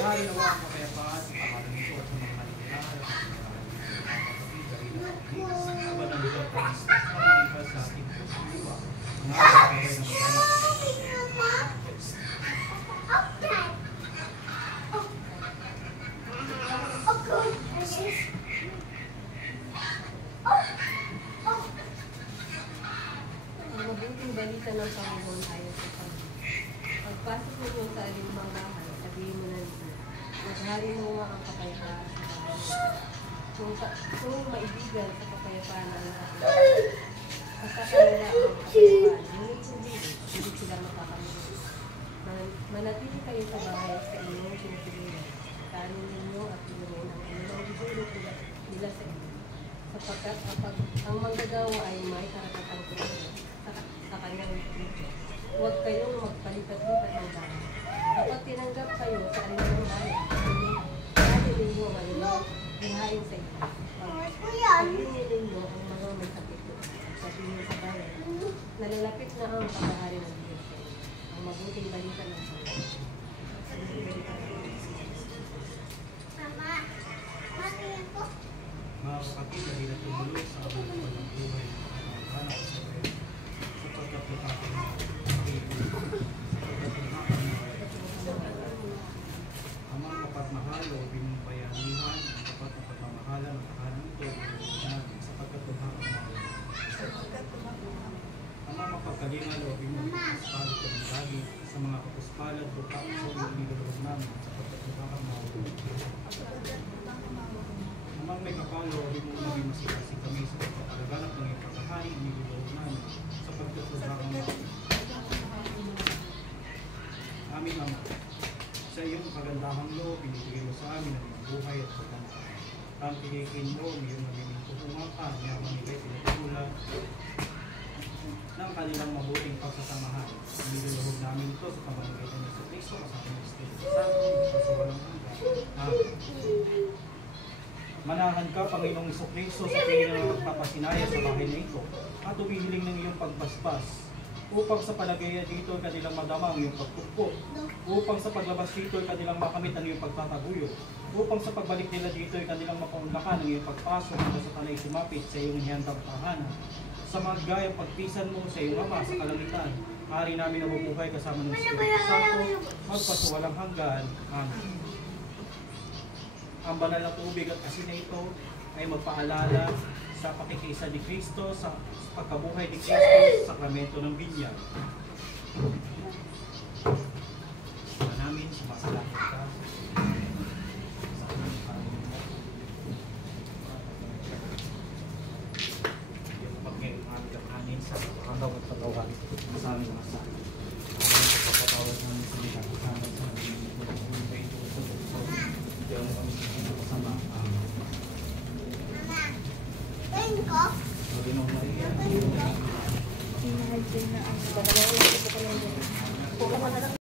Hari nawa ang kapayapaan sa pangalan nito at sa mga halinahan at sa mga kapatid, darila at ligas, sa banal nito at Kristus, pamalipas sa ating puso-liwa, ang araw-araw ng mga mabuting balita ng Panginoon ayon sa Panginoon. Pagpasok mo po sa alimbangahan, sabihin mo na nito, maghari mo nga ang kapayapaan sa bahay. Kung maibigan sa kapayapaan ng lahat, basta kanila ang kapayapaan, hindi sila makakamit. Manatili kayo sa bahay sa inyong sinusulinan. Kanin ninyo at inumin ang inyong idulog nila sa inyo. Sapagkat ang manggagawa ay may karapatang tulong sa kanyang dito. Huwag kayong magpalipat-lipat ng bahay. Kapag tinanggap kayo sa alinong bahay, dahil ninyo ang alinong ihain sa inyo. Pag-ibigin ninyo ang mga may sakit sa tingin sa bayan, nalalapit na ang pag-ahari ng Diyos. Ang mabuting balita ng Panginoon. mga kapatid, dahil at tumulog sa kabubuan ng buhay ng mga anak sa bayan, sapagkat lutakang ang mga kapatmahal o binubayanihan, ang kapat na pagmamahalan ng tahanan ito, sapagkat lutakang ang mga mapagkalingan o binubayanihan ng lagi sa mga kapuspalad o kapso o nilulog namin, sapagkat lutakang ang may kapalo, hindi mo naging masikasi kami sa pagpapalaganap ng iyong pagkahari, inilulog namin sa pagkatulakang amin Ama. Sa iyong kagandahang loob, binibigay mo sa amin ang iyong buhay at pagkanta. Ang tinikin mo, iyong naging tutungakan, yaman nila'y pinagkulang ng kanilang mabuting pagsasamahan. Inilulog namin ito sa pamamagitan ng Kristo kasama ng Espiritu Santo, sa walang hanggan. Amen. Manahan ka, Panginoong Jesucristo, sa tingin ng magpapasinaya sa bahay na ito at umihiling ng iyong pagbasbas upang sa palagaya dito ay kanilang madama ang iyong pagtugpo, upang sa paglabas dito ay kanilang makamit ang iyong pagtataguyod, upang sa pagbalik nila dito ay kanilang mapaunlakan ang iyong pagpasok hanggang sa tanay sumapit sa iyong hihandang tahanan. Sa magayang pagpisan mo sa iyong Ama sa kalangitan, maaari namin na mabuhay kasama ng Espiritu Santo, magpasuwalang hanggan. Amen. Ang banal na tubig at asin na ito ay magpaalala sa pakikisa ni Kristo, sa pagkabuhay ni Kristo sa sakramento ng binyag. Sa namin, sumasalakit ka. Sa aming Panginoon. Yung pag-ngayon aming kakanin sa pagkakaw at pagkawan sa aming mga sa amin. Sa pagkakawad namin sa mga kakanan sa aming mga Diyan kami sama. Paginoong Maria. Sinahal din na ang